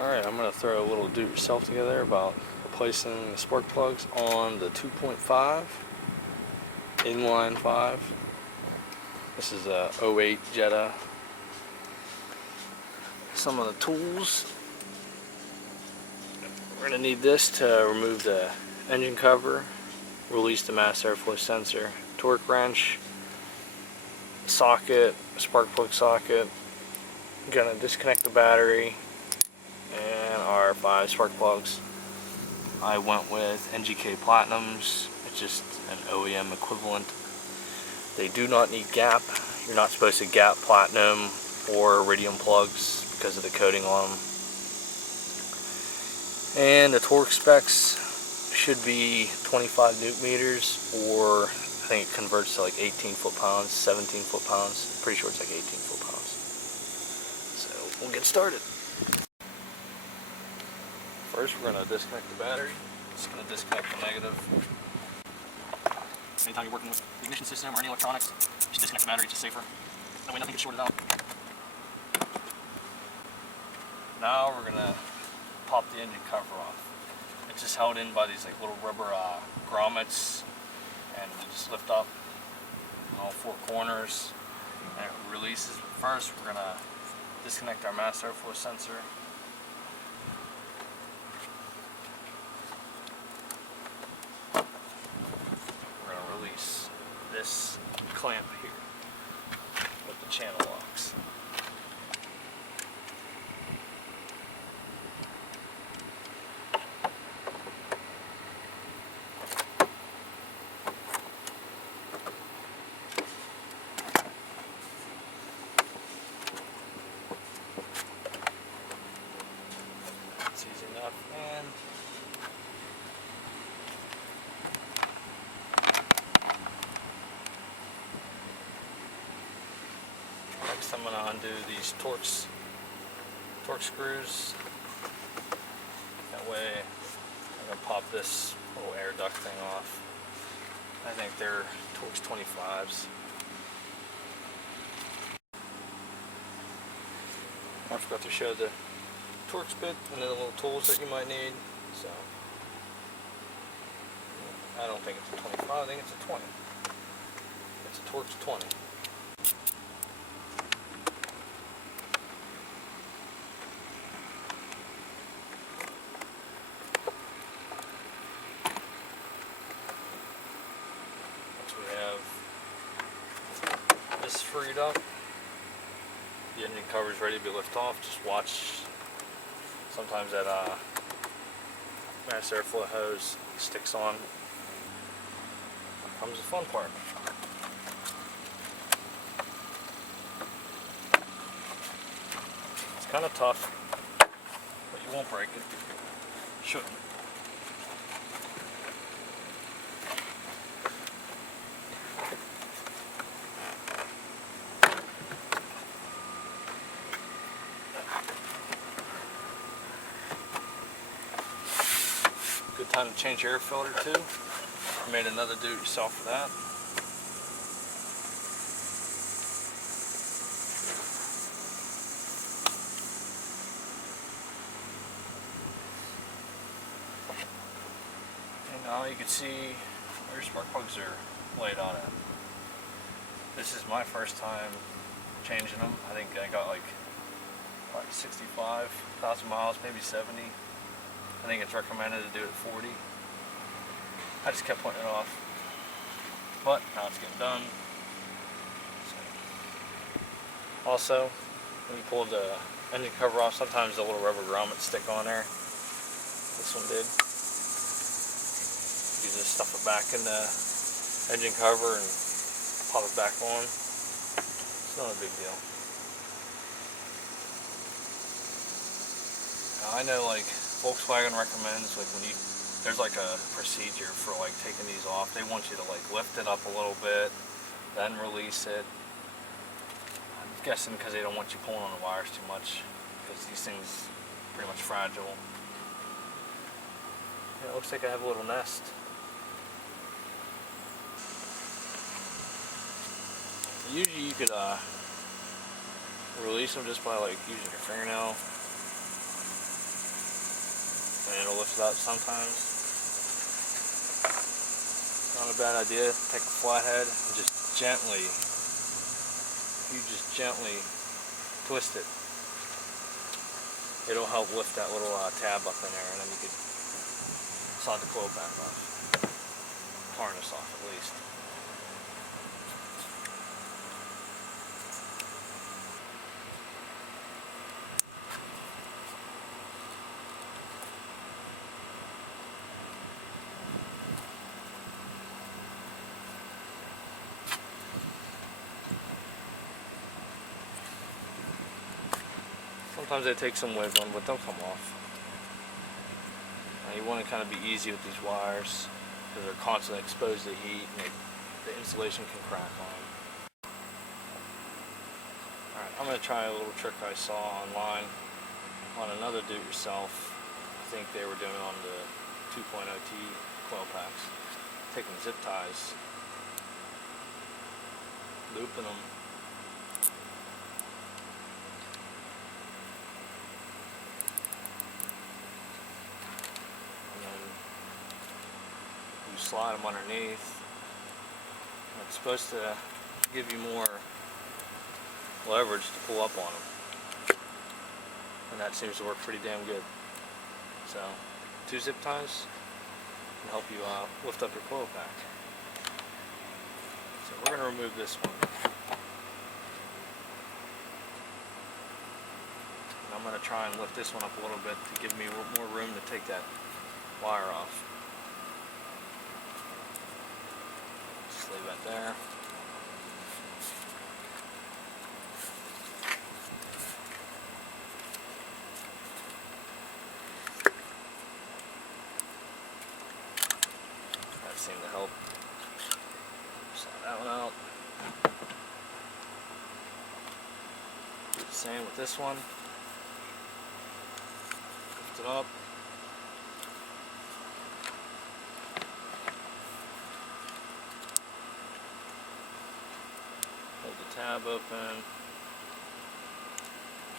Alright, I'm going to throw a little do-it-yourself together about replacing the spark plugs on the 2.5 inline 5. This is a 08 Jetta. Some of the tools. We're going to need this to remove the engine cover, release the mass airflow sensor, torque wrench, socket, spark plug socket. Going to disconnect the battery and our 5 spark plugs. I went with MK5 Platinums. It's just an OEM equivalent. They do not need gap. You're not supposed to gap platinum or iridium plugs because of the coating on them. And the torque specs should be 25 newton meters, or I think it converts to like 18 foot-pounds, 17 foot-pounds. Pretty sure it's like 18 foot-pounds. So we'll get started. First, we're going to disconnect the battery. Just going to disconnect the negative. Anytime you're working with the ignition system or any electronics, just disconnect the battery, it's just safer. That way nothing gets shorted out. Now we're going to pop the engine cover off. It's just held in by these like little rubber grommets, and they just lift up on all 4 corners and it releases. First, we're going to disconnect our mass airflow sensor. This clamp here with the channel locks. It's easy enough. And next, I'm going to undo these torque screws. That way, I'm going to pop this little air duct thing off. I think they're Torx 25s. I forgot to show the Torx bit and the little tools that you might need. So, I don't think it's a 25, I think it's a 20. It's a Torx 20. This freed up, the engine cover is ready to be lifted off. Just watch, sometimes that mass airflow hose sticks on. Here comes the fun part. It's kind of tough, but you won't break it. Shouldn't. Good time to change your air filter too. I made another do-it-yourself for that. And now you can see where your spark plugs are laid on it. This is my first time changing them. I think I got like 65,000 miles, maybe 70. I think it's recommended to do it 40. I just kept putting it off, but now it's getting done. So. Also, when you pull the engine cover off, sometimes the little rubber grommets stick on there. This one did. You just stuff it back in the engine cover and pop it back on. It's not a big deal. Now, I know like Volkswagen recommends, like when there's like a procedure for like taking these off. They want you to like lift it up a little bit, then release it. I'm guessing because they don't want you pulling on the wires too much, because these things are pretty much fragile. Yeah, it looks like I have a little nest. Usually you could release them just by like using your fingernail. lift it up sometimes. Not a bad idea. Take a flathead and just gently twist it. It'll help lift that little tab up in there, and then you could slide the coil back off. Harness off at least. Sometimes they take some wiggling, but they'll come off. Now you want to kind of be easy with these wires because they're constantly exposed to heat and the insulation can crack on them. Alright, I'm going to try a little trick I saw online on another do-it-yourself. I think they were doing it on the 2.0T coil packs. Taking zip ties, looping them, slide them underneath. It's supposed to give you more leverage to pull up on them, and that seems to work pretty damn good. So 2 zip ties can help you lift up your coil pack. So we're going to remove this one, and I'm going to try and lift this one up a little bit to give me more room to take that wire off. Leave that there. That seemed to help. Slide that one out. Do the same with this one. Lift it up. Hold the tab open,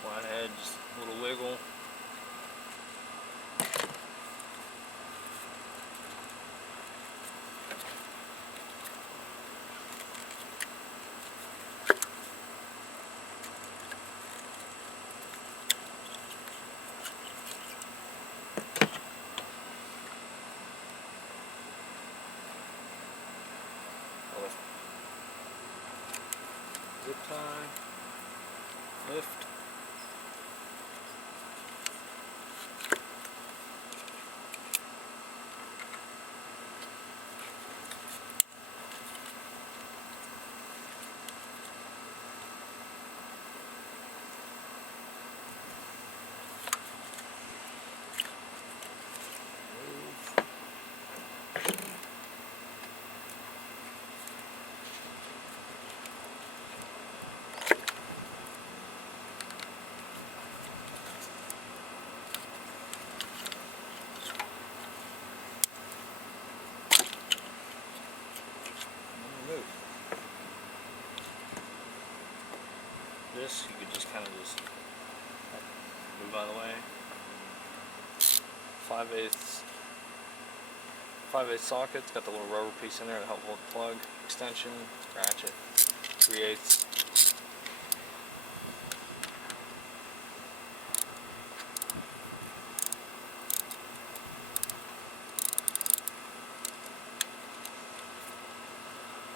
flathead, just a little wiggle. Zip tie, lift. This, you could just kind of just move out of the way. 5/8 socket. It's got the little rubber piece in there to help hold the plug. Extension, ratchet, 3/8.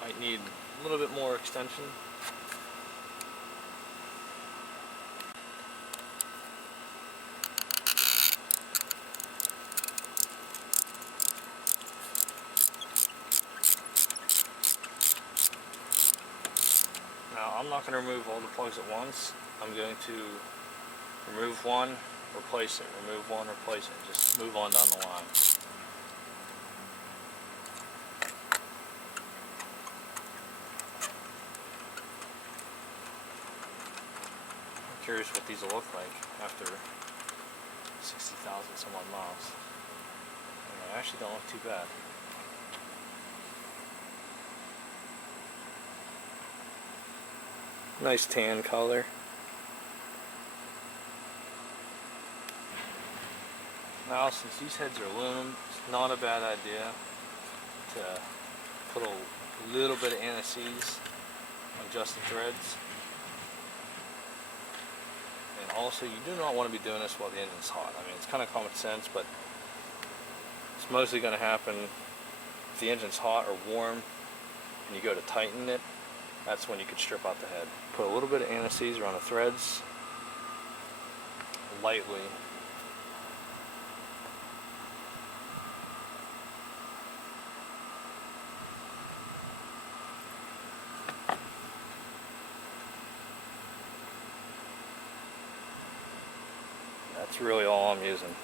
Might need a little bit more extension. Now, I'm not going to remove all the plugs at once. I'm going to remove one, replace it, remove one, replace it. Just move on down the line. I'm curious what these will look like after 60,000 some odd miles. And they actually don't look too bad. Nice tan color. Now, since these heads are aluminum, it's not a bad idea to put a little bit of anti-seize on just the threads. And also, you do not want to be doing this while the engine's hot. I mean, it's kind of common sense, but it's mostly going to happen if the engine's hot or warm and you go to tighten it. That's when you could strip out the head. Put a little bit of anti-seize around the threads, lightly. That's really all I'm using.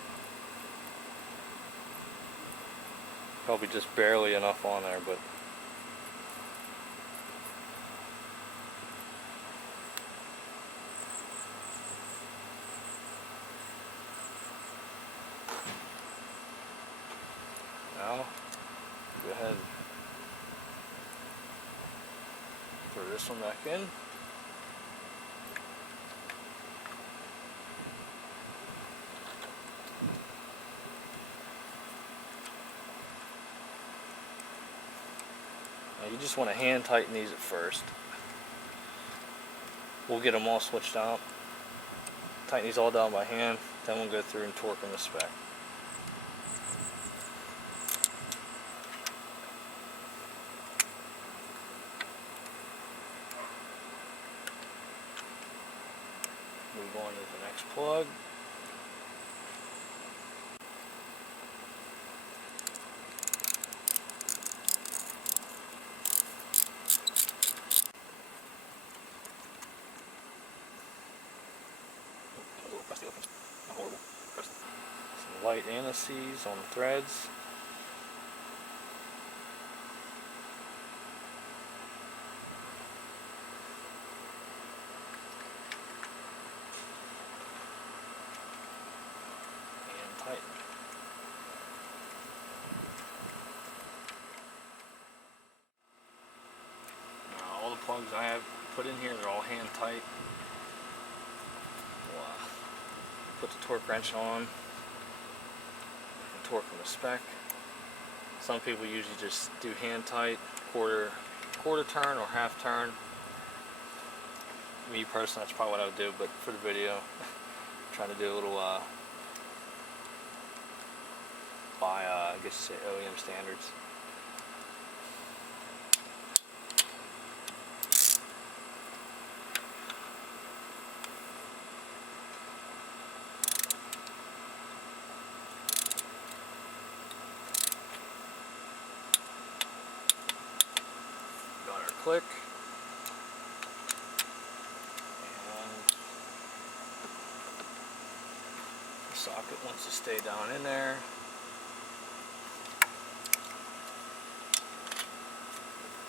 Probably just barely enough on there, but now go ahead and throw this one back in. Now you just want to hand tighten these at first. We'll get them all switched out. Tighten these all down by hand, then we'll go through and torque them to spec. Move on to the next plug. Some light anti-seize on the threads. And tighten. Now all the plugs I have put in here, they're all hand tight. Put the torque wrench on and torque them to spec. Some people usually just do hand tight, quarter turn or half turn. Me personally, that's probably what I would do, but for the video, I'm trying to do a little by I guess you say OEM standards. Got our click, and the socket wants to stay down in there.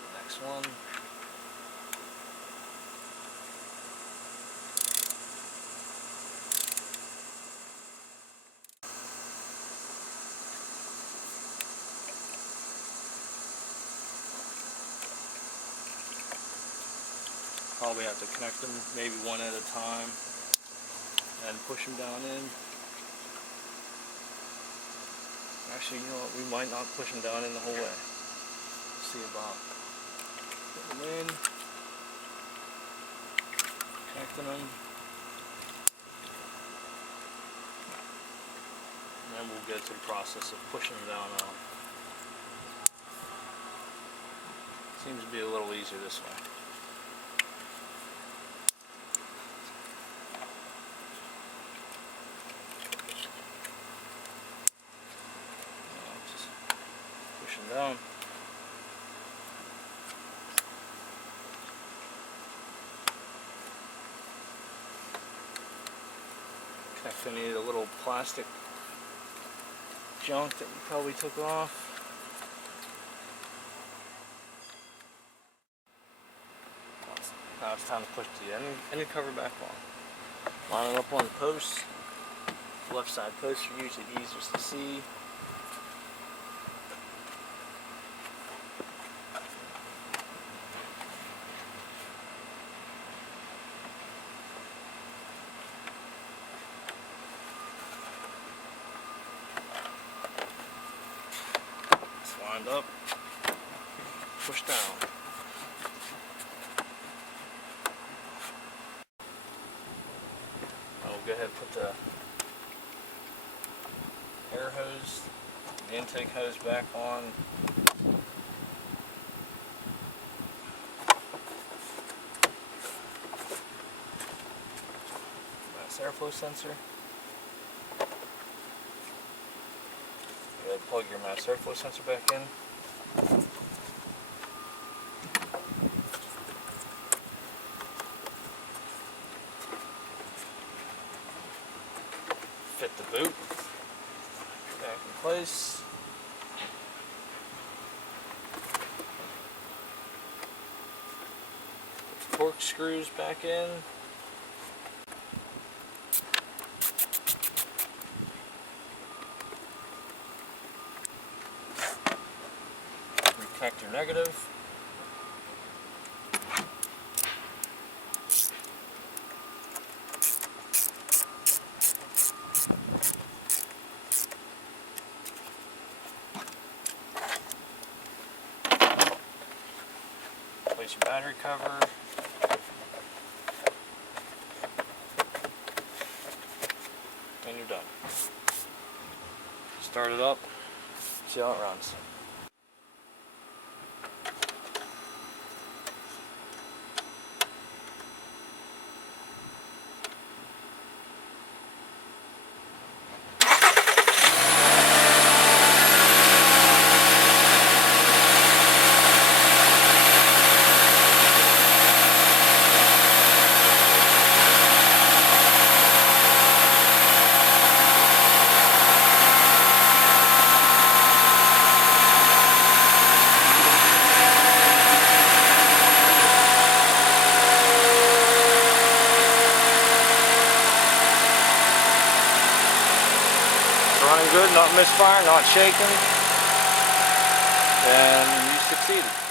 The next one. Probably have to connect them maybe one at a time and push them down in. Actually, you know what, we might not push them down in the whole way. See about putting them in, connecting them, and then we'll go through the process of pushing them down on. Seems to be a little easier this way. Down. Connect any of the little plastic junk that we probably took off. Now it's time to push the end cover back on. Line it up on the posts. Left side posts are usually the easiest to see. wind up, push down. I'll go ahead and put the air hose, the intake hose back on. Mass airflow sensor. Go ahead and plug your mass airflow sensor back in. Fit the boot back in place. Put the torque screws back in. Reconnect your negative. Place your battery cover. And you're done. Start it up, see how it runs. Running good, not misfiring, not shaking, then you succeeded.